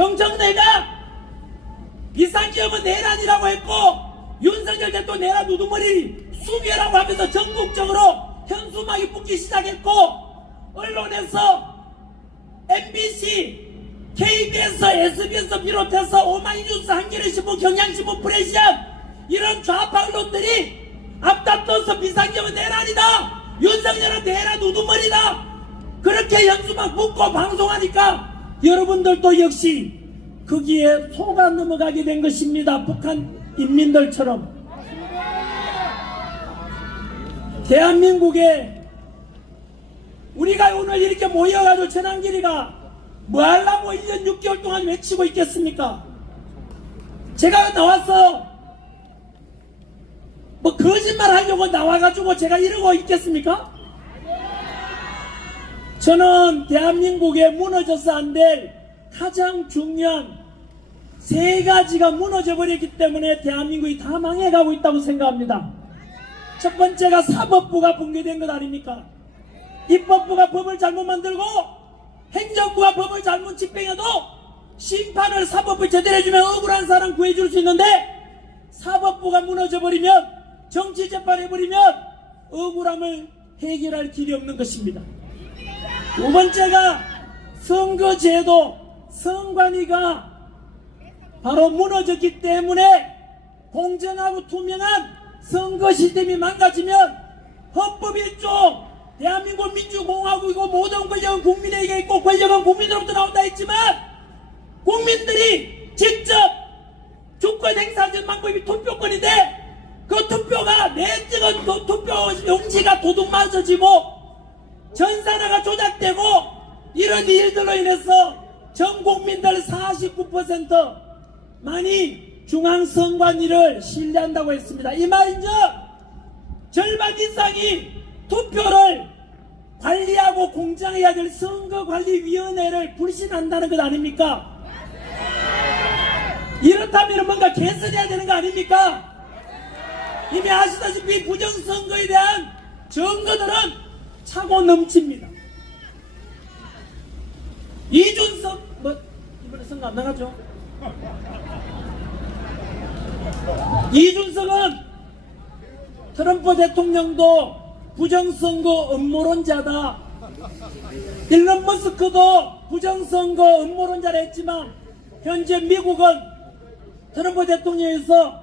정청래가 비상기업은 내란이라고 했고 윤석열 대통령 내란 우두머리 수비라고 하면서 전국적으로 현수막이 붙기 시작했고 언론에서 MBC, KBS, SBS 비롯해서 오마이뉴스, 한겨레신문, 경향신문, 프레시안 이런 좌파 언론들이 앞다퉈서 비상기업은 내란이다, 윤석열은 내란 우두머리다, 그렇게 현수막 묶고 방송하니까 여러분들도 역시 거기에 속아 넘어가게 된 것입니다. 북한 인민들처럼. 대한민국에 우리가 오늘 이렇게 모여가지고 전한길이가 뭐 하려고 1년 6개월 동안 외치고 있겠습니까? 제가 나와서 뭐 거짓말 하려고 나와가지고 제가 이러고 있겠습니까? 저는 대한민국에 무너져서 안 될 가장 중요한 세 가지가 무너져 버렸기 때문에 대한민국이 다 망해가고 있다고 생각합니다. 첫 번째가 사법부가 붕괴된 것 아닙니까? 입법부가 법을 잘못 만들고 행정부가 법을 잘못 집행해도 심판을 사법부 제대로 해주면 억울한 사람 구해줄 수 있는데 사법부가 무너져버리면 정치재판 해버리면 억울함을 해결할 길이 없는 것입니다. 두 번째가 선거제도, 선관위가 바로 무너졌기 때문에 공정하고 투명한 선거 시스템이 망가지면 헌법 1조 대한민국 민주공화국이고 모든 권력은 국민에게 있고 권력은 국민으로부터 나온다 했지만 국민들이 직접 주권 행사하는 방법이 투표권인데 그 투표가 내 찍은 투표 용지가 도둑 맞아지고 전산화가 조작되고 이런 일들로 인해서 전 국민들 49%만이 중앙선관위를 신뢰한다고 했습니다. 이 말인즉 절반 이상이 투표를 관리하고 공정해야 될 선거관리위원회를 불신한다는 것 아닙니까? 이렇다면 뭔가 개선해야 되는 거 아닙니까? 이미 아시다시피 부정선거에 대한 증거들은 차고 넘칩니다. 이준석 이번에 선거 안 나가죠? 이준석은 트럼프 대통령도 부정선거 음모론자다, 일론 머스크도 부정선거 음모론자라 했지만 현재 미국은 트럼프 대통령에서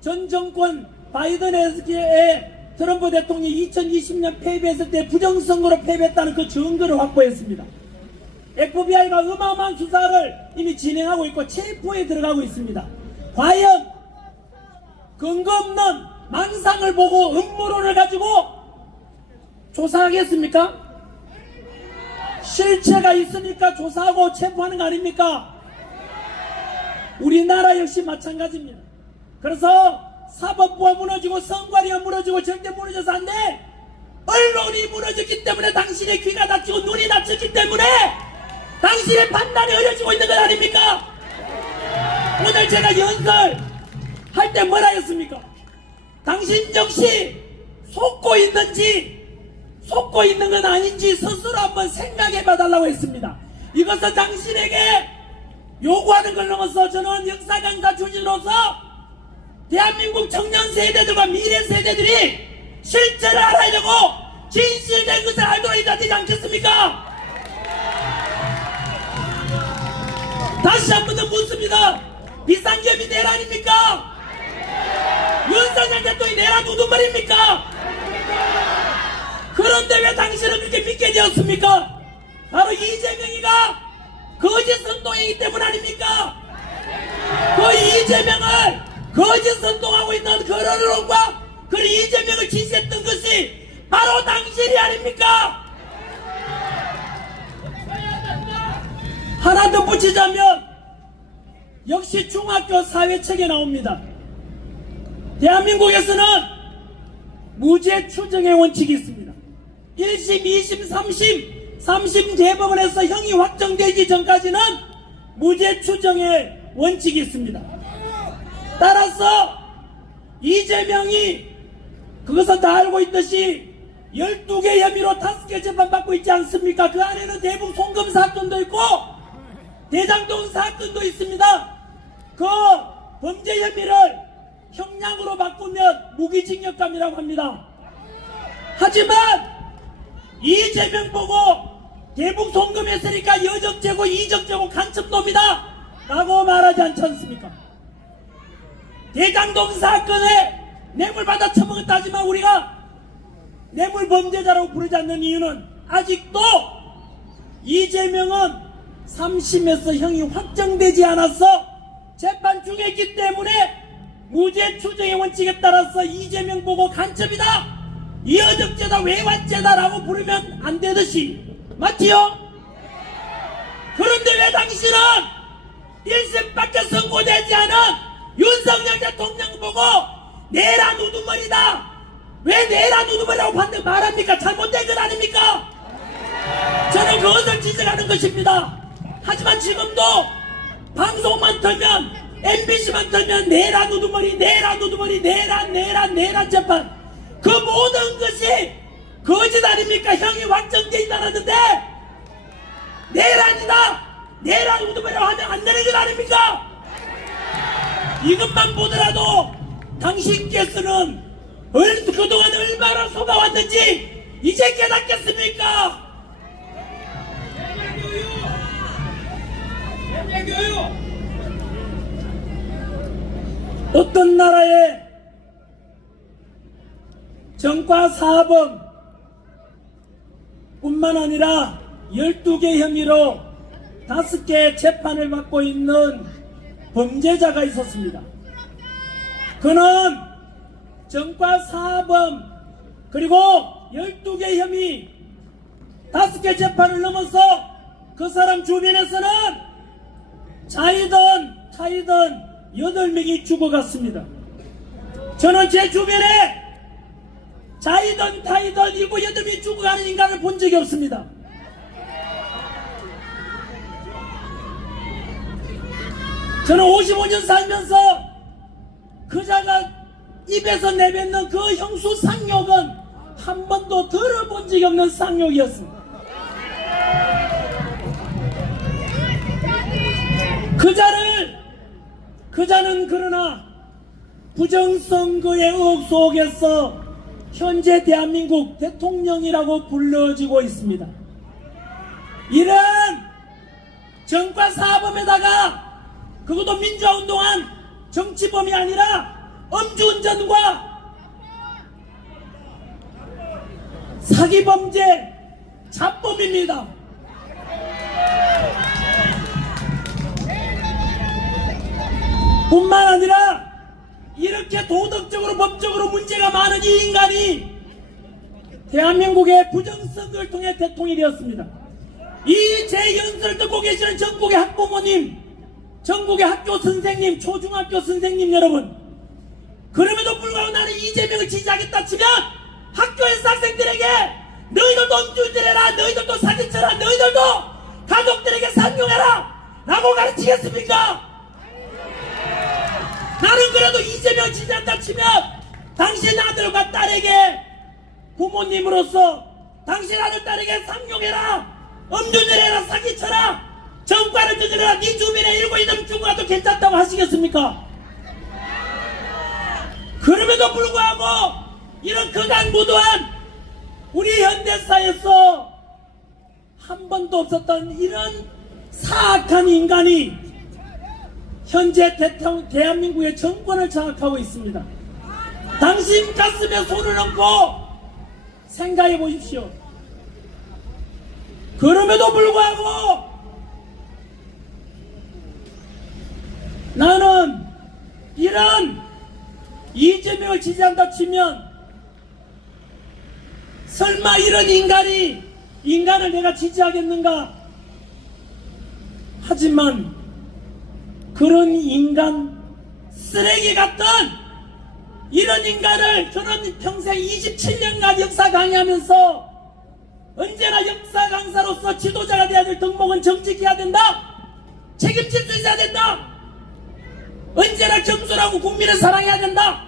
전 정권 바이든에게 트럼프 대통령이 2020년 패배했을 때 부정선거로 패배했다는 그 증거를 확보했습니다. FBI가 어마어마한 수사를 이미 진행하고 있고 체포에 들어가고 있습니다. 과연 근거 없는 망상을 보고 음모론을 가지고 조사하겠습니까? 실체가 있으니까 조사하고 체포하는 거 아닙니까? 우리나라 역시 마찬가지입니다. 그래서 사법부가 무너지고 선관위가 무너지고 절대 무너져서 안 돼. 언론이 무너졌기 때문에 당신의 귀가 닫히고 눈이 닫혔기 때문에 당신의 판단이 어려지고 있는 것 아닙니까? 오늘 제가 연설할 때 뭐라 했습니까? 당신 역시 속고 있는지 속고 있는 건 아닌지 스스로 한번 생각해 봐달라고 했습니다. 이것은 당신에게 요구하는 걸 넘어서 저는 역사 강사 출신으로서 대한민국 청년 세대들과 미래 세대들이 실체를 알아야 되고 진실된 것을 알도록 해야 되지 않겠습니까? 다시 한 번 더 묻습니다. 비상기업이 내란입니까? 윤석열 대통령이 내란 우두머리입니까? 그런데 왜 당신은 그렇게 믿게 되었습니까? 바로 이재명이가 거짓 선동이기 때문 아닙니까? 그 이재명을 거짓 선동하고 있는 그 언론과 그 이재명을 지시했던 것이 바로 당신이 아닙니까? 하나 더 붙이자면 역시 중학교 사회책에 나옵니다. 대한민국에서는 무죄 추정의 원칙이 있습니다. 1심, 2심, 3심, 3심 대법원에서 형이 확정되기 전까지는 무죄 추정의 원칙이 있습니다. 따라서 이재명이 그것은 다 알고 있듯이 12개 혐의로 5개 재판받고 있지 않습니까? 그 안에는 대북 송금 사건도 있고 대장동 사건도 있습니다. 그 범죄 혐의를 형량으로 바꾸면 무기징역감이라고 합니다. 하지만 이재명 보고 대북 송금했으니까 여적죄고 이적죄고 간첩놈이다 라고 말하지 않지 않습니까? 대장동 사건에 뇌물 받아 처먹었다 하지만 우리가 뇌물 범죄자라고 부르지 않는 이유는 아직도 이재명은 3심에서 형이 확정되지 않아서 재판 중에 있기 때문에 무죄 추정의 원칙에 따라서 이재명 보고 간첩이다, 이어적죄다, 외환죄다 라고 부르면 안 되듯이 맞지요? 그런데 왜 당신은 1심밖에 선고되지 않은 윤석열 대통령 보고 내란 우두머리다, 왜 내란 우두머리라고 말합니까? 잘못된 것 아닙니까? 저는 그것을 지적하는 것입니다. 하지만 지금도 방송만 틀면, MBC만 틀면 내란 우두머리, 내란 우두머리, 내란 재판, 그 모든 것이 거짓 아닙니까? 형이 확정돼 있다는데 내란이다, 내란 우두머리라고 하면 안 되는 것 아닙니까? 이것만 보더라도 당신께서는 그동안 얼마나 속아왔는지 이제 깨닫겠습니까? 어떤 나라의 정과 사범 뿐만 아니라 12개 혐의로 5개 재판을 받고 있는 범죄자가 있었습니다. 그는 정과 사범 그리고 12개 혐의 5개 재판을 넘어서 그 사람 주변에서는 자이든 타이든 8명이 죽어갔습니다. 저는 제 주변에 자이든 타이든 7, 8명이 죽어가는 인간을 본 적이 없습니다. 저는 55년 살면서 그자가 입에서 내뱉는 그 형수 상욕은 한 번도 들어본 적이 없는 상욕이었습니다. 그자는 그러나 부정선거의 의혹 속에서 현재 대한민국 대통령이라고 불러지고 있습니다. 이런 정과 사범에다가 그것도 민주화운동한 정치범이 아니라 음주운전과 사기범죄 자범입니다. 뿐만 아니라 이렇게 도덕적으로 법적으로 문제가 많은 이 인간이 대한민국의 부정선거를 통해 대통령이 되었습니다. 이 제 연설을 듣고 계시는 전국의 학부모님, 전국의 학교 선생님, 초중학교 선생님 여러분, 그럼에도 불구하고 나는 이재명을 지지하겠다 치면 학교에서 학생들에게 너희들도 음주운전해라, 너희들도 사기쳐라, 너희들도 가족들에게 상용해라 라고 가르치겠습니까? 나는 그래도 이재명 지지한다 치면 당신 아들과 딸에게 부모님으로서 당신 아들 딸에게 상용해라, 음주운전해라, 사기쳐라, 정과를 저지르라, 네 주변에 7, 8명 죽어가도 괜찮다고 하시겠습니까? 그럼에도 불구하고 이런 극악무도한 우리 현대사에서 한 번도 없었던 이런 사악한 인간이 현재 대한민국의 정권을 장악하고 있습니다. 당신 가슴에 손을 얹고 생각해 보십시오. 그럼에도 불구하고 나는 이런 이재명을 지지한다 치면 설마 이런 인간을 내가 지지하겠는가? 하지만 그런 인간 쓰레기 같은 이런 인간을 저는 평생 27년간 역사 강의하면서 언제나 역사 강사로서 지도자가 돼야 될 덕목은 정직해야 된다, 책임질 수 있어야 된다, 언제나 겸손하고 국민을 사랑해야 된다,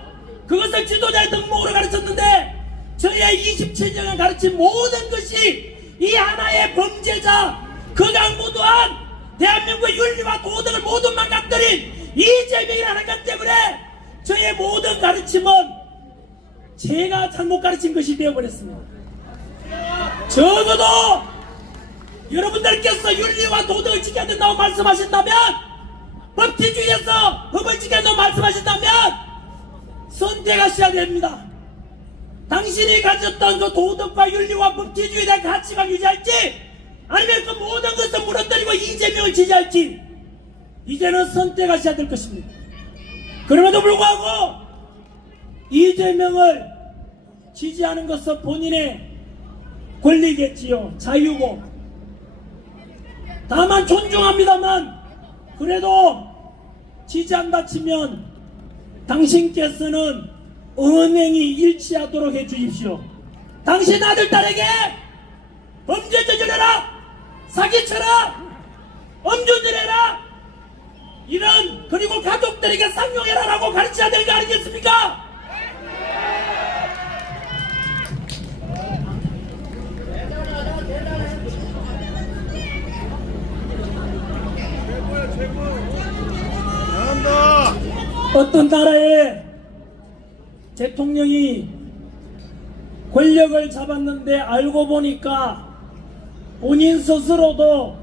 그것을 지도자의 덕목으로 가르쳤는데 저의 27년간 가르친 모든 것이 이 하나의 범죄자, 극악무도한 대한민국 대한민국의 윤리와 도덕을 모두 망가뜨린 이재명이라는 것 때문에 저의 모든 가르침은 제가 잘못 가르친 것이 되어버렸습니다. 적어도 여러분들께서 윤리와 도덕을 지켜야 된다고 말씀하신다면, 법치주의에서 법을 지켜야 된다고 말씀하신다면 선택하셔야 됩니다. 당신이 가졌던 그 도덕과 윤리와 법치주의에 대한 가치가 유지할지, 아니면 그 모든 것을 무너뜨리고 이재명을 지지할지, 이제는 선택하셔야 될 것입니다. 그럼에도 불구하고 이재명을 지지하는 것은 본인의 권리겠지요. 자유고. 다만 존중합니다만, 그래도 지지한다 치면 당신께서는 언행이 일치하도록 해주십시오. 당신 아들, 딸에게 범죄 저질러라, 사기쳐라, 음주질해라, 이런, 그리고 가족들에게 상용해라 라고 가르쳐야 되는 거 아니겠습니까? 어떤 나라의 대통령이 권력을 잡았는데 알고 보니까 본인 스스로도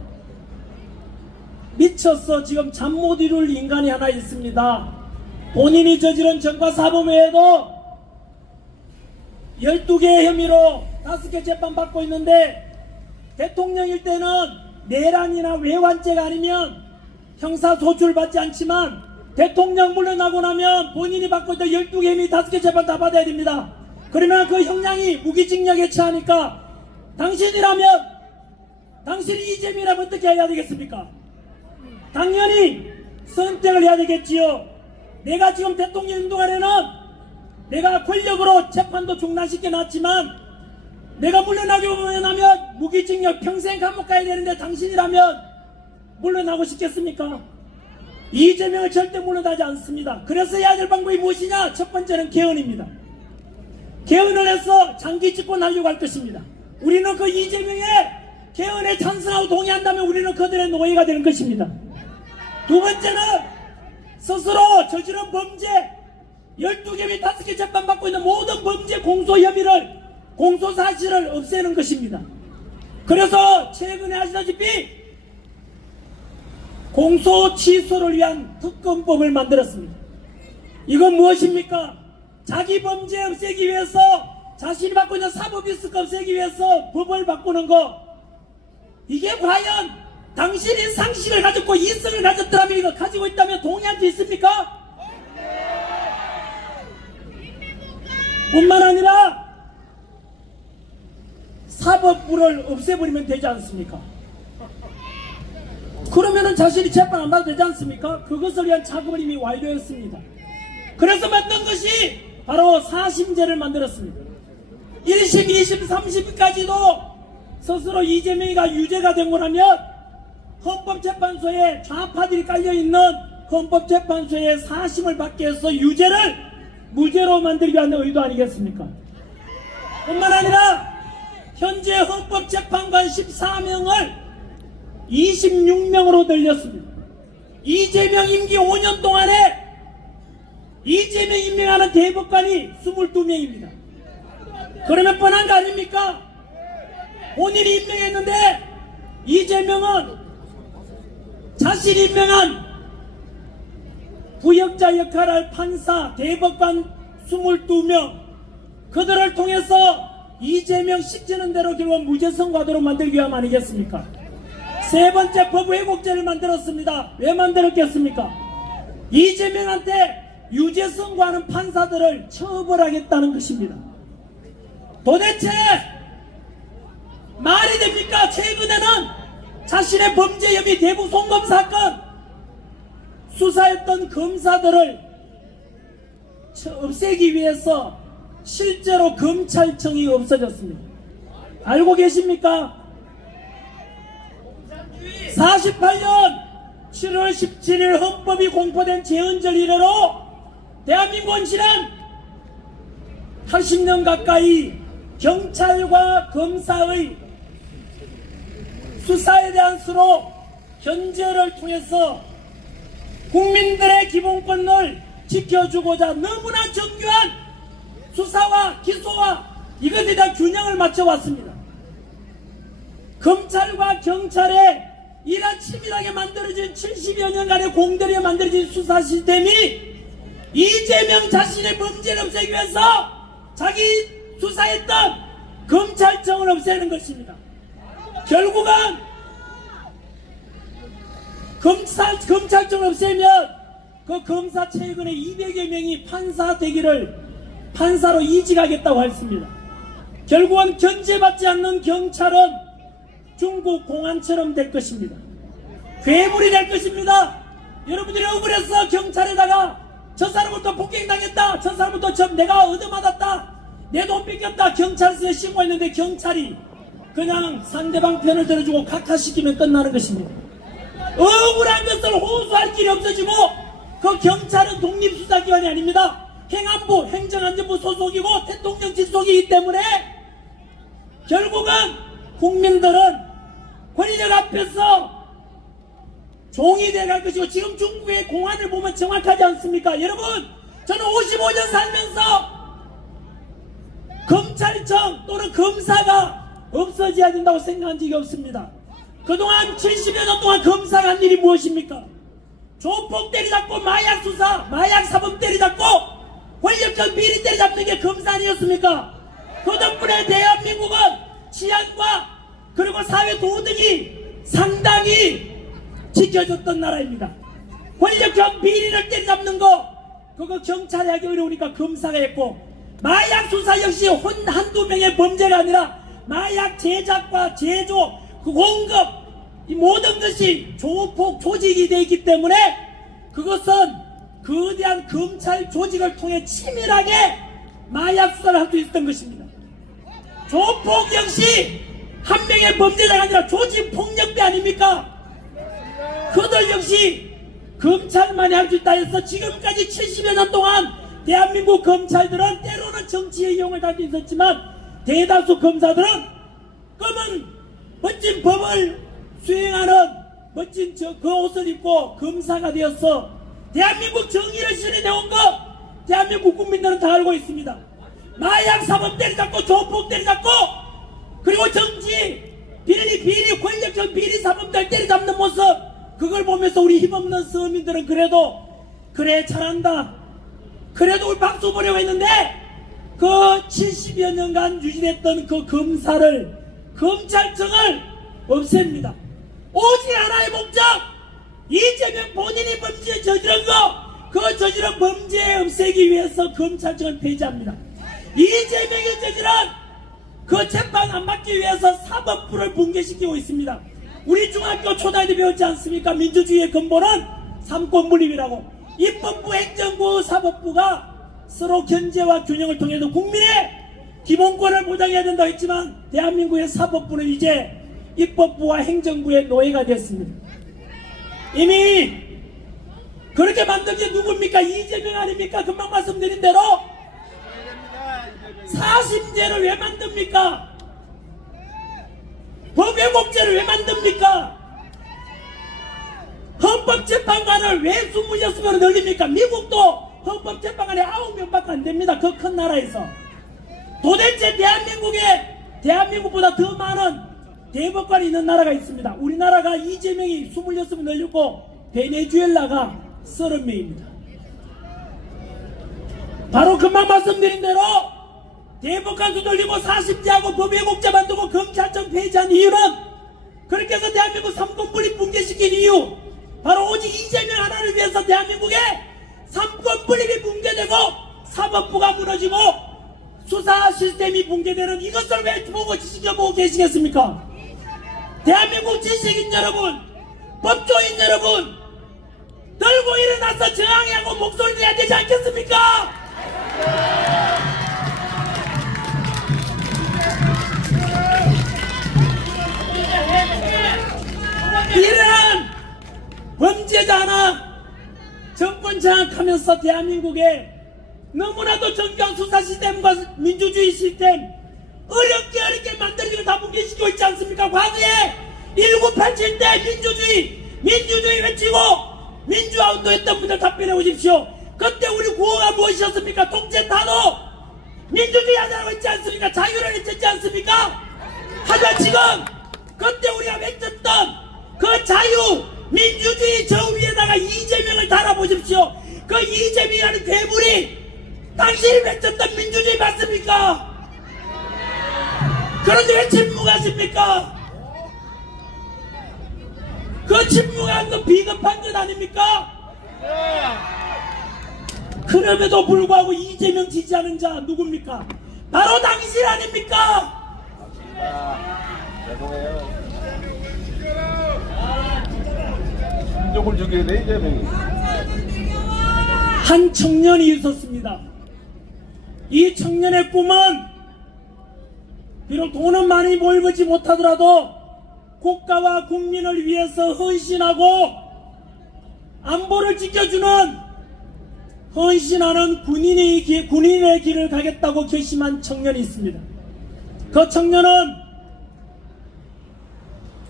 미쳐서 지금 잠 못 이룰 인간이 하나 있습니다. 본인이 저지른 전과 사범 외에도 12개의 혐의로 5개 재판받고 있는데, 대통령일 때는 내란이나 외환죄가 아니면 형사 소출받지 않지만 대통령 물러나고 나면 본인이 받고 있던 12개 혐의 5개 재판 다 받아야 됩니다. 그러면 그 형량이 무기징역에 처하니까 당신이라면, 당신이 이재명이라면 어떻게 해야 되겠습니까? 당연히 선택을 해야 되겠지요. 내가 지금 대통령 운동안에는 내가 권력으로 재판도 중단시켜 놨지만, 내가 물러나고 나면 무기징역 평생 감옥 가야 되는데 당신이라면 물러나고 싶겠습니까? 이재명을 절대 물러나지 않습니다. 그래서 해야 될 방법이 무엇이냐? 첫 번째는 개헌입니다. 개헌을 해서 장기 집권하려고 할 것입니다. 우리는 그 이재명의 개헌에 찬성하고 동의한다면 우리는 그들의 노예가 되는 것입니다. 두 번째는 스스로 저지른 범죄 12개 및 5개 재판받고 있는 모든 범죄 공소 혐의를, 공소 사실을 없애는 것입니다. 그래서 최근에 아시다시피 공소 취소를 위한 특검법을 만들었습니다. 이건 무엇입니까? 자기 범죄 없애기 위해서, 자신이 받고 있는 사법리스크 없애기 위해서 법을 바꾸는 거, 이게 과연 당신이 상식을 가졌고 이성을 가졌더라면, 이거 가지고 있다면 동의할 수 있습니까? 뿐만 아니라 사법부를 없애버리면 되지 않습니까? 그러면은 자신이 재판 안 받아도 되지 않습니까? 그것을 위한 작업을 이미 완료했습니다. 그래서 만든 것이 바로 사심제를 만들었습니다. 1심, 2심, 3심까지도 스스로 이재명이가 유죄가 되고 나면 헌법재판소에 좌파들이 깔려있는 헌법재판소에 사심을 받게 해서 유죄를 무죄로 만들기 위한 의도 아니겠습니까? 뿐만 아니라 현재 헌법재판관 14명을 26명으로 늘렸습니다. 이재명 임기 5년 동안에 이재명 임명하는 대법관이 22명입니다. 그러면 뻔한 거 아닙니까? 본인이 임명했는데 이재명은 자신이 임명한 부역자 역할을 할 판사, 대법관 22명, 그들을 통해서 이재명 시키는 대로 결국 무죄 선고하도록 만들기 위함 아니겠습니까? 세 번째, 법회복제를 만들었습니다. 왜 만들었겠습니까? 이재명한테 유죄 선고하는 판사들을 처벌하겠다는 것입니다. 도대체 말이 됩니까? 최근에는 자신의 범죄 혐의 대북 송금 사건 수사했던 검사들을 없애기 위해서 실제로 검찰청이 없어졌습니다. 알고 계십니까? 48년 7월 17일 헌법이 공포된 제헌절 이래로 대한민국 실은 80년 가까이 경찰과 검사의 수사에 대한 수로 현재를 조직을 통해서 국민들의 기본권을 지켜주고자 너무나 정교한 수사와 기소와 이것에 대한 균형을 맞춰왔습니다. 검찰과 경찰의 이런 치밀하게 만들어진 70여 년간의 공들여 만들어진 수사 시스템이 이재명 자신의 범죄를 없애기 위해서 자기 수사했던 검찰청을 없애는 것입니다. 결국은 검찰청을 없애면 그 검사 최근에 200여 명이 판사 되기를 판사로 이직하겠다고 했습니다. 결국은 견제받지 않는 경찰은 중국 공안처럼 될 것입니다. 괴물이 될 것입니다. 여러분들이 억울해서 경찰에다가 저 사람부터 폭행당했다, 저 사람부터 내가 얻어맞았다, 내 돈 뺏겼다 경찰서에 신고했는데 경찰이 그냥 상대방 편을 들어주고 각하시키면 끝나는 것입니다. 억울한 것을 호소할 길이 없어지고 그 경찰은 독립수사기관이 아닙니다. 행안부, 행정안전부 소속이고 대통령 직속이기 때문에 결국은 국민들은 권력 앞에서 종이 돼갈 것이고, 지금 중국의 공안을 보면 정확하지 않습니까? 여러분, 저는 55년 살면서 검찰청 또는 검사가 없어져야 된다고 생각한 적이 없습니다. 그동안 70여 년 동안 검사가 한 일이 무엇입니까? 조폭 때리잡고 마약 수사, 마약 사범 때리잡고 권력적 비리 때리잡는 게 검사 아니었습니까? 그 덕분에 대한민국은 치안과 그리고 사회 도덕이 상당히 지켜줬던 나라입니다. 권력적 비리를 때리잡는 거 그거 경찰이 하기 어려우니까 검사가 했고, 마약 수사 역시 한두 명의 범죄가 아니라 마약 제작과 제조, 그 공급, 이 모든 것이 조폭 조직이 되어 있기 때문에 그것은 거대한 검찰 조직을 통해 치밀하게 마약 수사를 할 수 있었던 것입니다. 조폭 역시 한 명의 범죄자가 아니라 조직 폭력배 아닙니까? 그들 역시 검찰만이 할 수 있다 해서 지금까지 70여 년 동안 대한민국 검찰들은 때로는 정치의 이용을 할 수 있었지만 대다수 검사들은 검은 멋진 법을 수행하는 멋진 그 옷을 입고 검사가 되어서 대한민국 정의를 실현해온 것 대한민국 국민들은 다 알고 있습니다. 마약 사범 때리잡고 조폭 때리잡고 그리고 정치 비리 권력적 비리 사범들 때리잡는 모습, 그걸 보면서 우리 힘없는 서민들은 그래도 그래 잘한다, 그래도 우리 박수 보려고 했는데 그 70여 년간 유지됐던 그 검찰청을 없앱니다. 오직 하나의 목적, 이재명 본인이 범죄 저지른 그 저지른 범죄 없애기 위해서 검찰청을 폐지합니다. 이재명이 저지른 그 재판 안 받기 위해서 사법부를 붕괴시키고 있습니다. 우리 중학교 초등학교 때 배웠지 않습니까? 민주주의의 근본은 삼권분립이라고. 입법부, 행정부, 사법부가 서로 견제와 균형을 통해서 국민의 기본권을 보장해야 된다고 했지만 대한민국의 사법부는 이제 입법부와 행정부의 노예가 됐습니다. 이미 그렇게 만든 게 누굽니까? 이재명 아닙니까? 금방 말씀드린 대로 사심제를 왜 만듭니까? 법외국제를 왜 만듭니까? 헌법재판관을 왜 26명으로 늘립니까? 미국도 헌법재판관이 9명밖에 안 됩니다. 그 큰 나라에서. 도대체 대한민국보다 더 많은 대법관이 있는 나라가 있습니다. 우리나라가 이재명이 26명 늘리고 베네수엘라가 30명입니다. 바로 금방 말씀드린 대로 대법관 수 늘리고 40제하고 법외국제 만들고 검찰청 폐지한 이유는, 그렇게 해서 대한민국 삼권분립 붕괴시킨 이유, 바로 오직 이재명 하나를 위해서 대한민국의 삼권분립이 붕괴되고 사법부가 무너지고 수사 시스템이 붕괴되는 이것을 왜 보고 지켜보고 계시겠습니까? 대한민국 지식인 여러분, 법조인 여러분, 들고 일어나서 저항해야 하고 목소리 내야 되지 않겠습니까? 이러한 범죄자 하나 정권 장악하면서 대한민국의 너무나도 정교한 수사 시스템과 민주주의 시스템 어렵게 만들어지고 다 붕괴시키고 있지 않습니까? 과거에 1987 때 민주주의 외치고 민주화 운동했던 분들 답변해 오십시오. 그때 우리 구호가 무엇이었습니까? 통제 탄압, 민주주의 하자라고 했지 않습니까? 자유를 외쳤지 않습니까? 하지만 지금 그때 우리가 외쳤던 그 자유, 민주주의 저 위에다가 이재명을 달아보십시오. 그 이재명이라는 괴물이 당신이 외쳤던 민주주의 맞습니까? 그런데 왜 침묵하십니까? 그 침묵한 거 비겁한 것 아닙니까? 그럼에도 불구하고 이재명 지지하는 자 누굽니까? 바로 당신 아닙니까? 죄송해요. 민족을 죽여야 돼, 이재명이. 한 청년이 있었습니다. 이 청년의 꿈은 비록 돈은 많이 벌지 못하더라도 국가와 국민을 위해서 헌신하고 안보를 지켜주는 헌신하는 군인의 길을 가겠다고 결심한 청년이 있습니다. 그 청년은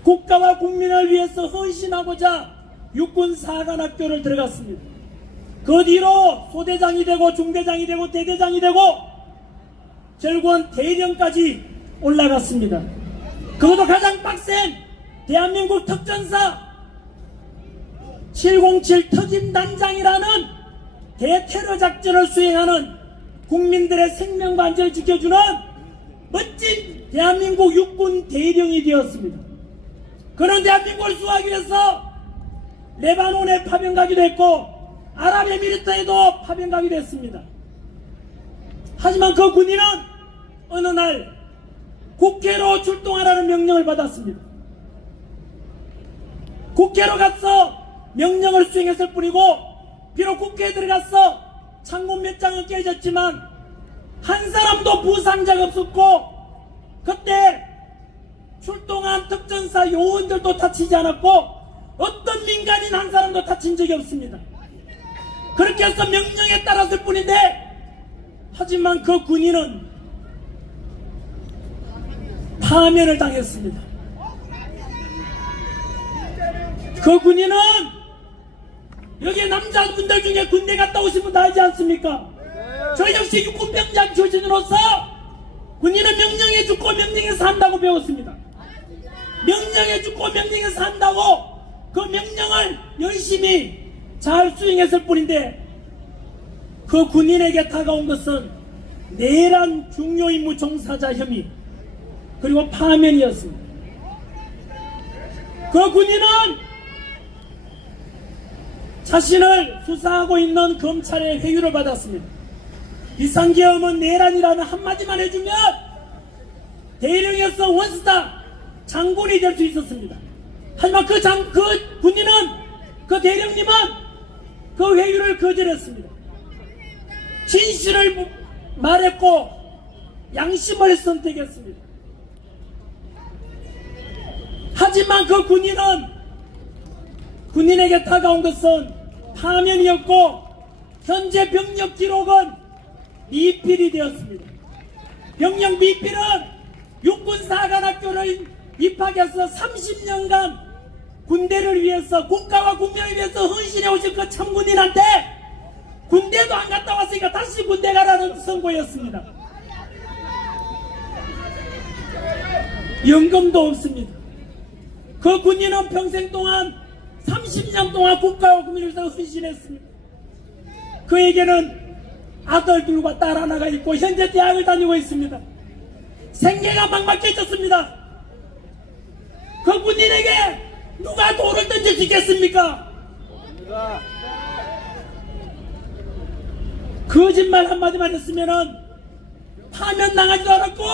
국가와 국민을 위해서 헌신하고자 육군사관학교를 들어갔습니다. 그 뒤로 소대장이 되고 중대장이 되고 대대장이 되고 결국은 대령까지 올라갔습니다. 그것도 가장 빡센 대한민국 특전사 707 특임단장이라는 대테러 작전을 수행하는 국민들의 생명과 안전을 지켜주는 멋진 대한민국 육군 대령이 되었습니다. 그런 대한민국을 수호하기 위해서 레바논에 파병 가기도 했고 아랍에미리트에도 파병 가기도 했습니다. 하지만 그 군인은 어느 날 국회로 출동하라는 명령을 받았습니다. 국회로 가서 명령을 수행했을 뿐이고 비록 국회에 들어가서 창문 몇 장은 깨졌지만 한 사람도 부상자가 없었고 그때 출동한 특전사 요원들도 다치지 않았고 어떤 민간인 한 사람도 다친 적이 없습니다. 그렇게 해서 명령에 따랐을 뿐인데 하지만 그 군인은 파면을 당했습니다. 그 군인은 여기 남자분들 중에 군대 갔다 오신 분 다 알지 않습니까? 저 역시 육군병장 출신으로서 군인은 명령에 죽고 명령에 산다고 배웠습니다. 명령에 죽고 명령에 산다고 그 명령을 열심히 잘 수행했을 뿐인데 그 군인에게 다가온 것은 내란 중요 임무 종사자 혐의 그리고 파면이었습니다. 그 군인은 자신을 수사하고 있는 검찰의 회유를 받았습니다. 비상계엄은 내란이라는 한마디만 해주면 대령에서 원스타 장군이 될 수 있었습니다. 하지만 그 군인은 그 대령님은 그 회유를 거절했습니다. 진실을 말했고 양심을 선택했습니다. 하지만 그 군인에게 다가온 것은 파면이었고 현재 병력 기록은 미필이 되었습니다. 병력 미필은 육군사관학교를 입학해서 30년간 군대를 위해서 국가와 국민을 위해서 헌신해 오신 그 참군인한테 군대도 안 갔다 왔으니까 다시 군대 가라는 선고였습니다. 연금도 없습니다. 그 군인은 평생 동안 30년 동안 국가와 국민을 위해서 헌신했습니다. 그에게는 아들들과 딸 하나가 있고 현재 대학을 다니고 있습니다. 생계가 막막해졌습니다. 그 군인에게 누가 돌을 던져주겠습니까? 거짓말 한마디만 했으면은 파면 당하지도 않았고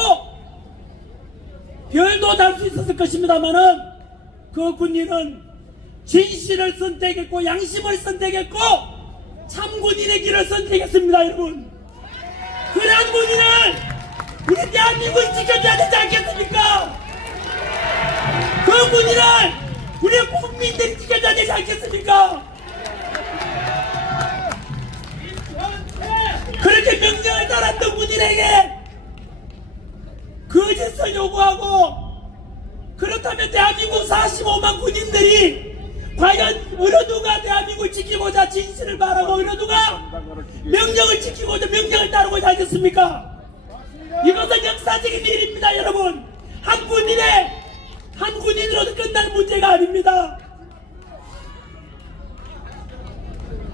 별도 달 수 있었을 것입니다만은 그 군인은 진실을 선택했고 양심을 선택했고 참군인의 길을 선택했습니다. 여러분, 그런 군인을 우리 대한민국이 지켜줘야 되지 않겠습니까? 그 군인을 우리 국민들이 지켜줘야 되지 않겠습니까? 그렇게 명령을 따랐던 군인에게 거짓을 요구하고 그렇다면 대한민국 45만 군인들이 과연 어느 누가 대한민국을 지키고자 진실을 말하고 어느 누가 명령을 지키고자 명령을 따르고자 하겠습니까? 이것은 역사적인 일입니다, 여러분. 한 군인으로도 끝날 문제가 아닙니다.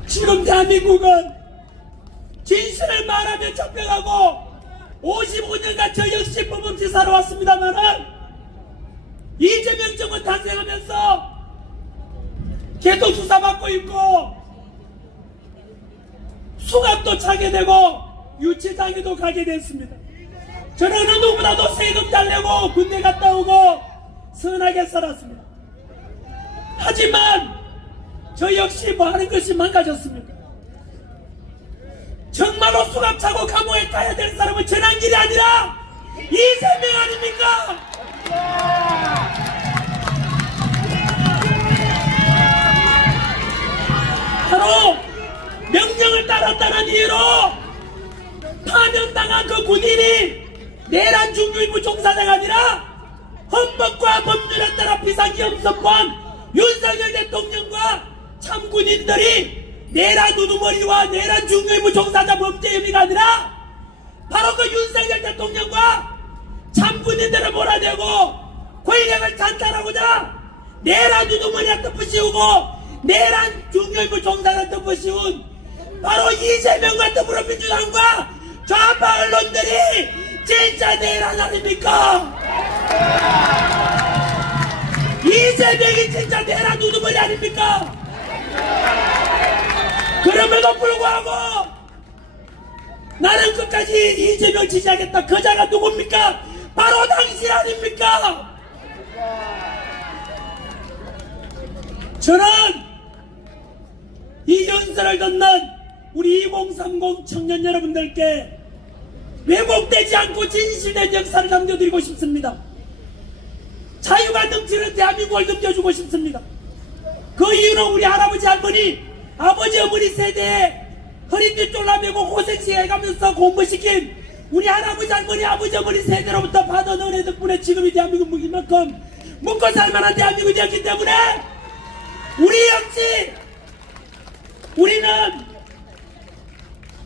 지금 대한민국은 진실을 말하며 접혀가고 55년간 저 역시 법없이 살아왔습니다만은 이재명 정권 탄생하면서 계속 수사받고 있고 수갑도 차게 되고 유치장에도 가게 됐습니다. 저는 어느 누구보다도 세금 잘 내고 군대 갔다 오고 선하게 살았습니다. 하지만 저 역시 뭐 하는 것이 망가졌습니까? 정말로 수갑 차고 감옥에 가야 될 사람은 전한길이 아니라 이재명 아닙니까? 바로 명령을 따랐다는 이유로 파면당한 그 군인이 내란 중유인무 종사자가 아니라 헌법과 법률에 따라 비상기업 선포한 윤석열 대통령과 참군인들이 내란 우두머리와 내란 중유인무 종사자 범죄 혐의가 아니라 바로 그 윤석열 대통령과 참군인들을 몰아내고 권력을 찬탈하고자 내란 우두머리에 덮어씌우고 내란 중요인물 종사를 덮어씌운 바로 이재명과 더불어민주당과 좌파 언론들이 진짜 내란 아닙니까? 이재명이 진짜 내란 우두머리 아닙니까? 그럼에도 불구하고 나는 끝까지 이재명 지지하겠다. 그 자가 누굽니까? 바로 당신 아닙니까? 저는 이 연설을 듣는 우리 2030 청년 여러분들께 왜곡되지 않고 진실된 역사를 남겨드리고 싶습니다. 자유가 넘치는 대한민국을 넘겨주고 싶습니다. 그 이유는 우리 할아버지 할머니 아버지 어머니 세대에 허리띠 졸라매고 고생시해가면서 공부시킨 우리 할아버지 할머니 아버지 어머니 세대로부터 받은 은혜 덕분에 지금 이 대한민국 이만큼 먹고 살만한 대한민국이 되었기 때문에 우리 역시 우리는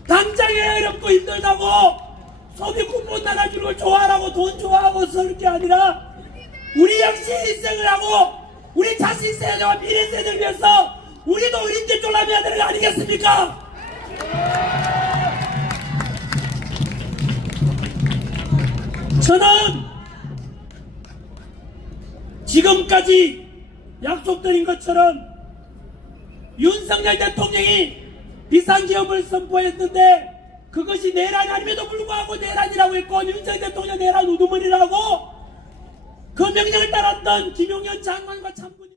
당장에 어렵고 힘들다고 소비 국뽕 나눠주는 걸 좋아하라고 돈 좋아하고 설 게 아니라 우리 역시 일생을 하고 우리 자식 세대와 미래 세대를 위해서 우리도 어린데 졸라매야 되는 거 아니겠습니까? 저는 지금까지 약속드린 것처럼 윤석열 대통령이 비상기업을 선포했는데 그것이 내란이 아님에도 불구하고 내란이라고 했고 윤석열 대통령 내란 우두머리라고 그 명령을 따랐던 김용현 장관과 참군